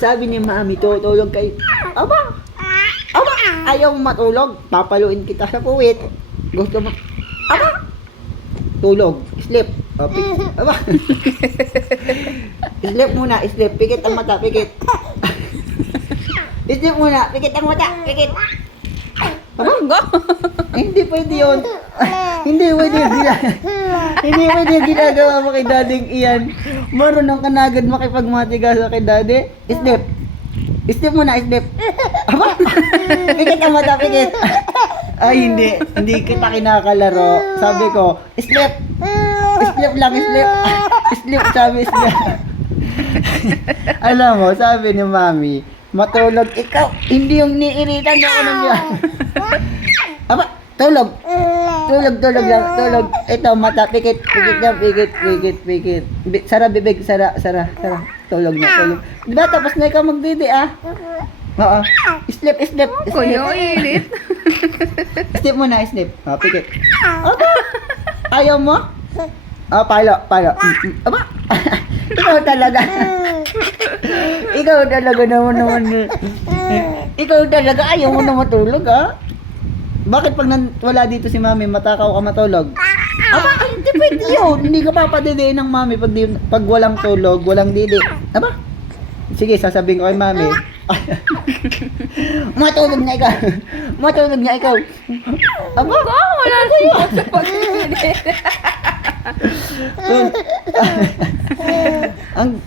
Sabi ni mami, tutulog kayo. Aba! Aba! Ayaw mo matulog. Papaluin kita sa puwit. Gusto mo? Aba! Tulog. Sleep. O, aba! Sleep muna. Sleep. Pikit ang mata. Pikit. Sleep muna. Pikit ang mata. Pikit. Go. Hindi pwede yun. Hindi pwede yun. Hindi pwede yung ginagawa mo kay dading iyan. Marunong ka na agad makipagmatigas kay daddy. Sleep. Sleep muna, sleep. Aba? Pikit ang mata, pikit. Ay, hindi. Hindi kita kinakalaro. Sabi ko, sleep. Sleep lang, sleep. Sleep, sabi, sleep. Alam mo, sabi ni mami, matulog ikaw. Hindi yung niiritan na ano niya. Aba, tulog. Tulog lang, tulog. Ito, mata, pikit, pikit lang, pikit, pikit, pikit. Sara, bibig, sara. Tulog na, tulog. Diba, tapos na ikaw magdidi, ah? Oo. Sleep. Kuya, init. Sleep muna, sleep. Oh, pikit. Aba, ayaw mo? Oh, palo. Aba, ikaw talaga. Ikaw talaga naman. Ikaw talaga, ayaw mo na matulog, ah? Bakit pag wala dito si mami, matakaw ka matulog? Aba, hindi pwede yun. Hindi ka papadidiin ng mami pag walang tulog, walang didi. Aba? Sige, sasabihin ko kay mami. Matulog na ikaw. Aba? Wala siya sa pag-init. Ang